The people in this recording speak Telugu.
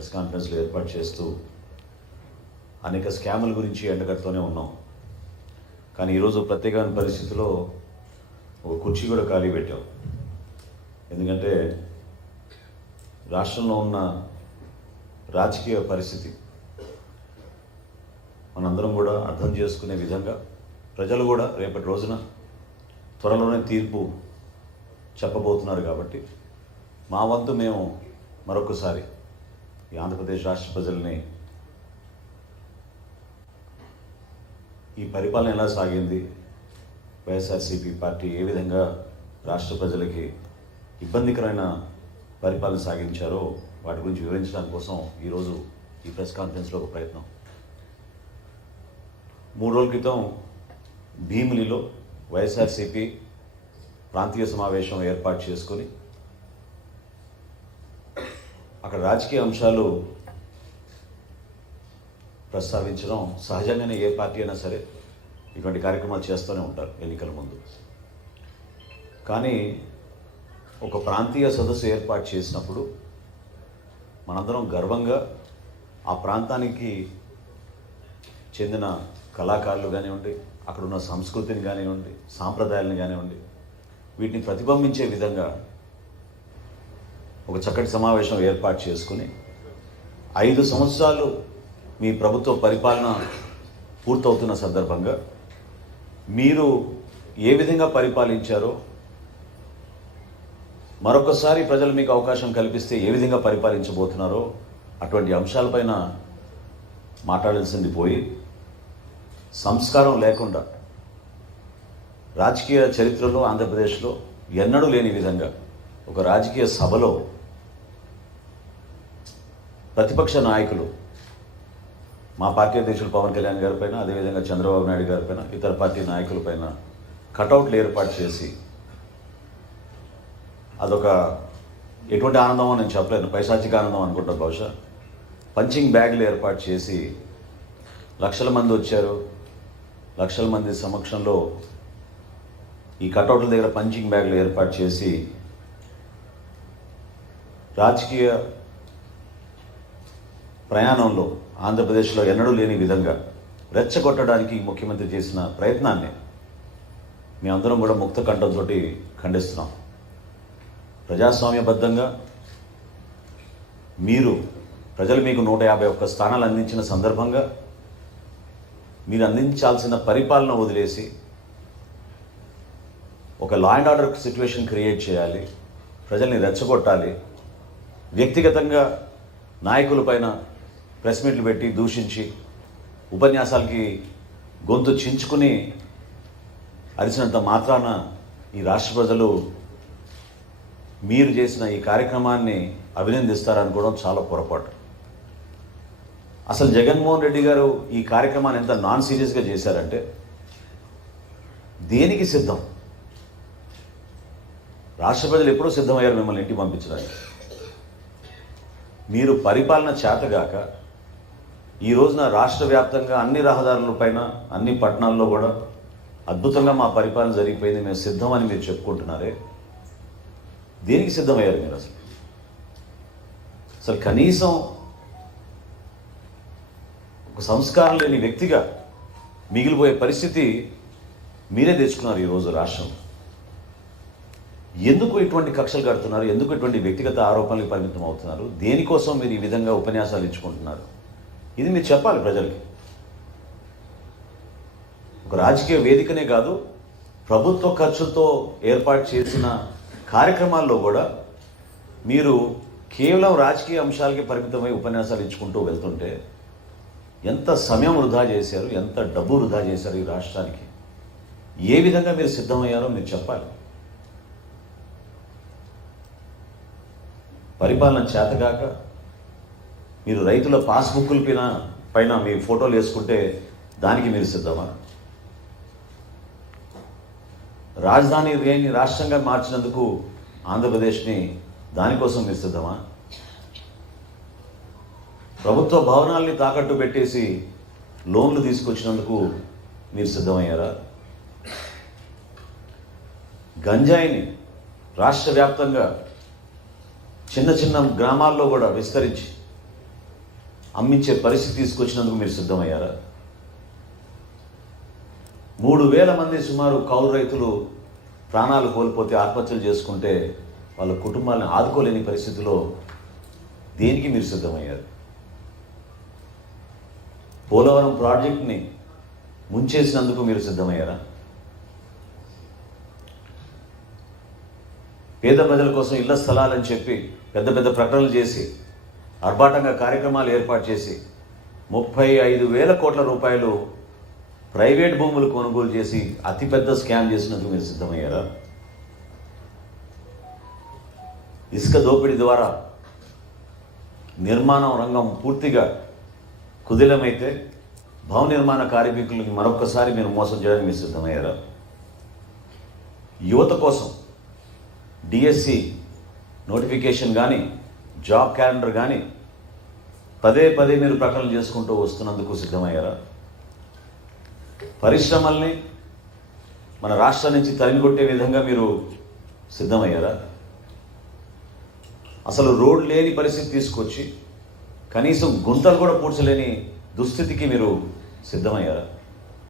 ప్రెస్ కాన్ఫరెన్స్లు ఏర్పాటు చేస్తూ అనేక స్కాముల గురించి ఎండగడుతూనే ఉన్నాం. కానీ ఈరోజు ప్రత్యేకమైన పరిస్థితిలో ఒక కుర్చీ కూడా ఖాళీ పెట్టాం. ఎందుకంటే రాష్ట్రంలో ఉన్న రాజకీయ పరిస్థితి మనందరం కూడా అర్థం చేసుకునే విధంగా ప్రజలు కూడా రేపటి రోజున త్వరలోనే తీర్పు చెప్పబోతున్నారు. కాబట్టి మా వంతు మేము మరొకసారి ఈ ఆంధ్రప్రదేశ్ రాష్ట్ర ప్రజల్ని ఈ పరిపాలన ఎలా సాగింది, వైఎస్ఆర్సీపీ పార్టీ ఏ విధంగా రాష్ట్ర ప్రజలకి ఇబ్బందికరమైన పరిపాలన సాగించారో వాటి గురించి వివరించడానికి కోసం ఈరోజు ఈ ప్రెస్ కాన్ఫరెన్స్లో ఒక ప్రయత్నం. 3 రోజుల క్రితం భీమిలిలో వైఎస్ఆర్సీపీ ప్రాంతీయ సమావేశం ఏర్పాటు చేసుకొని అక్కడ రాజకీయ అంశాలు ప్రస్తావించడం సహజంగానే ఏ పార్టీ అయినా సరే ఇటువంటి కార్యక్రమాలు చేస్తూనే ఉంటారు ఎన్నికల ముందు. కానీ ఒక ప్రాంతీయ సదస్సు ఏర్పాటు చేసినప్పుడు మనందరం గర్వంగా ఆ ప్రాంతానికి చెందిన కళాకారులు కానివ్వండి, అక్కడ ఉన్న సంస్కృతిని కానివ్వండి, సాంప్రదాయాలను కానివ్వండి, వీటిని ప్రతిబింబించే విధంగా ఒక చక్కటి సమావేశం ఏర్పాటు చేసుకుని 5 సంవత్సరాలు మీ ప్రభుత్వ పరిపాలన పూర్తవుతున్న సందర్భంగా మీరు ఏ విధంగా పరిపాలించారో, మరొకసారి ప్రజలు మీకు అవకాశం కల్పిస్తే ఏ విధంగా పరిపాలించబోతున్నారో అటువంటి అంశాలపైన మాట్లాడాల్సింది పోయి, సంస్కారం లేకుండా రాజకీయ చరిత్రలో ఆంధ్రప్రదేశ్లో ఎన్నడూ లేని విధంగా ఒక రాజకీయ సభలో ప్రతిపక్ష నాయకులు మా పార్టీ అధ్యక్షులు పవన్ కళ్యాణ్ గారిపైన, అదేవిధంగా చంద్రబాబు నాయుడు గారిపైన, ఇతర పార్టీ నాయకులపైన కటౌట్లు ఏర్పాటు చేసి, అదొక ఎటువంటి ఆనందమో నేను చెప్పలేను, పైశాచిక ఆనందం అనుకుంటా బహుశా. పంచింగ్ బ్యాగ్లు ఏర్పాటు చేసి లక్షల మంది వచ్చారు, లక్షల మంది సమక్షంలో ఈ కటౌట్ల దగ్గర పంచింగ్ బ్యాగ్లు ఏర్పాటు చేసి రాజకీయ ప్రయాణంలో ఆంధ్రప్రదేశ్లో ఎన్నడూ లేని విధంగా రెచ్చగొట్టడానికి ముఖ్యమంత్రి చేసిన ప్రయత్నాన్ని మేమందరం కూడా ముక్త కంఠంతో ఖండిస్తున్నాం. ప్రజాస్వామ్యబద్ధంగా ప్రజలు మీకు 151 స్థానాలు అందించిన సందర్భంగా మీరు అందించాల్సిన పరిపాలన వదిలేసి ఒక law and order situation create చేయాలి, ప్రజల్ని రెచ్చగొట్టాలి, వ్యక్తిగతంగా నాయకులపైన ప్రెస్ మీట్లు పెట్టి దూషించి ఉపన్యాసాలకి గొంతు చించుకుని అరిచినంత మాత్రాన ఈ రాష్ట్ర ప్రజలు మీరు చేసిన ఈ కార్యక్రమాన్ని అభినందిస్తారనుకోవడం చాలా పొరపాటు. అసలు జగన్మోహన్ రెడ్డి గారు ఈ కార్యక్రమాన్ని ఎంత నాన్ సీరియస్గా చేశారంటే, దేనికి సిద్ధం? రాష్ట్ర ప్రజలు ఎప్పుడూ సిద్ధమయ్యారు మిమ్మల్ని ఇంటికి పంపించడానికి. మీరు పరిపాలన చేతగాక ఈ రోజున రాష్ట్ర వ్యాప్తంగా అన్ని రహదారులపైన, అన్ని పట్టణాల్లో కూడా అద్భుతంగా మా పరిపాలన జరిగిపోయింది, మేము సిద్ధమని మీరు చెప్పుకుంటున్నారే, దేనికి సిద్ధమయ్యారు మీరు? అసలు కనీసం ఒక సంస్కారం లేని వ్యక్తిగా మిగిలిపోయే పరిస్థితి మీరే తెచ్చుకున్నారు ఈరోజు రాష్ట్రంలో. ఎందుకు ఇటువంటి కక్షలు కడుతున్నారు? ఎందుకు ఇటువంటి వ్యక్తిగత ఆరోపణలకు పరిమితం అవుతున్నారు? దేనికోసం మీరు ఈ విధంగా ఉపన్యాసాలు ఇచ్చుకుంటున్నారు? ఇది మీరు చెప్పాలి ప్రజలకి. ఒక రాజకీయ వేదికనే కాదు, ప్రభుత్వ ఖర్చుతో ఏర్పాటు చేసిన కార్యక్రమాల్లో కూడా మీరు కేవలం రాజకీయ అంశాలకి పరిమితమై ఉపన్యాసాలు ఇచ్చుకుంటూ వెళ్తుంటే ఎంత సమయం వృధా చేశారు, ఎంత డబ్బు వృధా చేశారు ఈ రాష్ట్రానికి? ఏ విధంగా మీరు సిద్ధమయ్యారో మీరు చెప్పాలి. పరిపాలన చేతగాక మీరు రైతుల పాస్బుక్కుల పైన మీ ఫోటోలు వేసుకుంటే దానికి మీరు సిద్ధమా? రాజధాని లేని రాష్ట్రంగా మార్చినందుకు ఆంధ్రప్రదేశ్ని దానికోసం మీరు సిద్ధమా? ప్రభుత్వ భవనాల్ని తాకట్టు పెట్టేసి లోన్లు తీసుకొచ్చినందుకు మీరు సిద్ధమయ్యారా? గంజాయిని రాష్ట్ర వ్యాప్తంగా చిన్న చిన్న గ్రామాల్లో కూడా విస్తరించి అమ్మించే పరిస్థితి తీసుకొచ్చినందుకు మీరు సిద్ధమయ్యారా? 3,000 మంది సుమారు కౌలు రైతులు ప్రాణాలు కోల్పోతే ఆత్మహత్యలు చేసుకుంటే వాళ్ళ కుటుంబాలను ఆదుకోలేని పరిస్థితిలో దేనికి మీరు సిద్ధమయ్యారు? పోలవరం ప్రాజెక్ట్ని ముంచేసినందుకు మీరు సిద్ధమయ్యారా? పేద ప్రజల కోసం ఇళ్ల స్థలాలని చెప్పి పెద్ద పెద్ద ప్రకటనలు చేసి ఆర్భాటంగా కార్యక్రమాలు ఏర్పాటు చేసి 35,000 కోట్ల రూపాయలు ప్రైవేట్ భూములు కొనుగోలు చేసి అతిపెద్ద స్కామ్ చేసినందుకు మీరు సిద్ధమయ్యారా? ఇసుక దోపిడీ ద్వారా నిర్మాణం రంగం పూర్తిగా కుదిలమైతే భవన నిర్మాణ కార్మికులకి మరొకసారి మీరు మోసం చేయడానికి మీరు సిద్ధమయ్యారా? యువత కోసం డిఎస్సి నోటిఫికేషన్ కానీ జాబ్ క్యాలెండర్ కానీ పదే పదే మీరు ప్రకటన చేసుకుంటూ వస్తున్నందుకు సిద్ధమయ్యారా? పరిశ్రమల్ని మన రాష్ట్రం నుంచి తరిమికొట్టే విధంగా మీరు సిద్ధమయ్యారా? అసలు రోడ్ లేని పరిస్థితి తీసుకొచ్చి కనీసం గుంతలు కూడా పూడ్చలేని దుస్థితికి మీరు సిద్ధమయ్యారా?